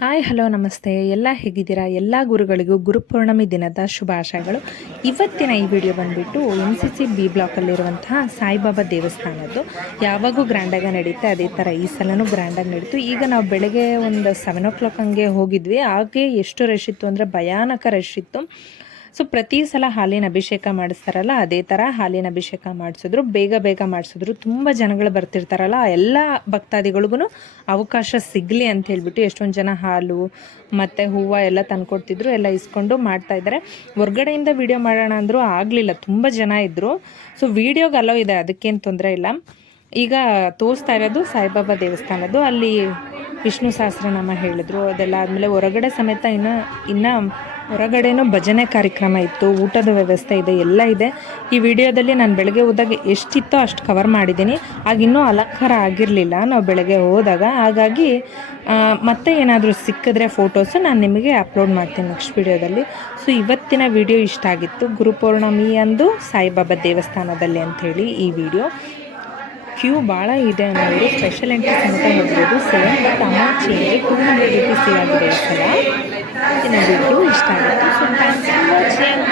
Hi hello ನಮಸ್ತೆ ಎಲ್ಲ ಹೇಗಿದ್ದೀರಾ? ಎಲ್ಲ ಗುರುಗಳಿಗೂ ಗುರುಪೌರ್ಣಮಿ ದಿನದ ಶುಭಾಶಯಗಳು. ಇವತ್ತಿನ ಈ ವಿಡಿಯೋ ಬಂದುಬಿಟ್ಟು MCC B ಬ್ಲಾಕಲ್ಲಿರುವಂತಹ ಸಾಯಿಬಾಬಾ ದೇವಸ್ಥಾನದ್ದು. ಯಾವಾಗೂ ಗ್ರ್ಯಾಂಡಾಗಿ ನಡೀತೆ ಅದೇ ಥರ ಈ ಸಲನೂ ಗ್ರ್ಯಾಂಡಾಗಿ ನಡೀತು. ಈಗ ನಾವು ಬೆಳಗ್ಗೆ ಒಂದು 7 o'clock ಹಂಗೆ ಹೋಗಿದ್ವಿ. ಹಾಗೆ ಎಷ್ಟು ರಶ್ ಇತ್ತು ಅಂದರೆ ಭಯಾನಕ ರಶ್ ಇತ್ತು. ಸೊ ಪ್ರತಿ ಸಲ ಹಾಲಿನ ಅಭಿಷೇಕ ಮಾಡಿಸ್ತಾರಲ್ಲ ಅದೇ ಥರ ಹಾಲಿನ ಅಭಿಷೇಕ ಮಾಡಿಸಿದ್ರು, ಬೇಗ ಮಾಡಿಸಿದ್ರು. ತುಂಬ ಜನಗಳು ಬರ್ತಿರ್ತಾರಲ್ಲ ಎಲ್ಲ ಭಕ್ತಾದಿಗಳಿಗೂ ಅವಕಾಶ ಸಿಗಲಿ ಅಂತ ಹೇಳ್ಬಿಟ್ಟು ಎಷ್ಟೊಂದು ಜನ ಹಾಲು ಮತ್ತು ಹೂವು ಎಲ್ಲ ತಂದುಕೊಡ್ತಿದ್ರು, ಎಲ್ಲ ಇಸ್ಕೊಂಡು ಮಾಡ್ತಾಯಿದ್ದಾರೆ. ಹೊರ್ಗಡೆಯಿಂದ ವೀಡಿಯೋ ಮಾಡೋಣ ಅಂದರೂ ಆಗಲಿಲ್ಲ, ತುಂಬ ಜನ ಇದ್ದರು. ಸೊ ವೀಡಿಯೋಗೆ ಅಲೋ ಇದೆ, ಅದಕ್ಕೇನು ತೊಂದರೆ ಇಲ್ಲ. ಈಗ ತೋರಿಸ್ತಾ ಇರೋದು ಸಾಯಿಬಾಬಾ ದೇವಸ್ಥಾನದ್ದು. ಅಲ್ಲಿ ವಿಷ್ಣು ಸಹಸ್ರನಾಮ ಹೇಳಿದ್ರು, ಅದೆಲ್ಲ ಆದಮೇಲೆ ಹೊರಗಡೆ ಸಮೇತ ಇನ್ನು ಹೊರಗಡೆನೂ ಭಜನೆ ಕಾರ್ಯಕ್ರಮ ಇತ್ತು, ಊಟದ ವ್ಯವಸ್ಥೆ ಇದೆ, ಎಲ್ಲ ಇದೆ. ಈ ವಿಡಿಯೋದಲ್ಲಿ ನಾನು ಬೆಳಗ್ಗೆ ಹೋದಾಗ ಎಷ್ಟಿತ್ತೋ ಅಷ್ಟು ಕವರ್ ಮಾಡಿದ್ದೀನಿ. ಆಗಿನ್ನೂ ಅಲಂಕಾರ ಆಗಿರಲಿಲ್ಲ ನಾವು ಬೆಳಗ್ಗೆ ಹೋದಾಗ. ಹಾಗಾಗಿ ಮತ್ತೆ ಏನಾದರೂ ಸಿಕ್ಕಿದ್ರೆ ಫೋಟೋಸು ನಾನು ನಿಮಗೆ ಅಪ್ಲೋಡ್ ಮಾಡ್ತೀನಿ ನೆಕ್ಸ್ಟ್ ವಿಡಿಯೋದಲ್ಲಿ. ಸೊ ಇವತ್ತಿನ ವಿಡಿಯೋ ಇಷ್ಟ ಆಗಿತ್ತು, ಗುರುಪೌರ್ಣಮಿ ಅಂದು ಸಾಯಿಬಾಬಾ ದೇವಸ್ಥಾನದಲ್ಲಿ ಅಂಥೇಳಿ ಈ ವಿಡಿಯೋ. ಕ್ಯೂ ಭಾಳ ಇದೆ ಅನ್ನೋರು ಸ್ಪೆಷಲ್ ಎಂಟ್ರಿ ಸಮೇತ ಹೋಗ್ಬೋದು. Same but amount change 200 rupees ಆಗಿದೆ ಈ ಸಲ. ಈ ವಿಡಿಯೋ ಇಷ್ಟ ಆಗುತ್ತೆ. So thanks for watching.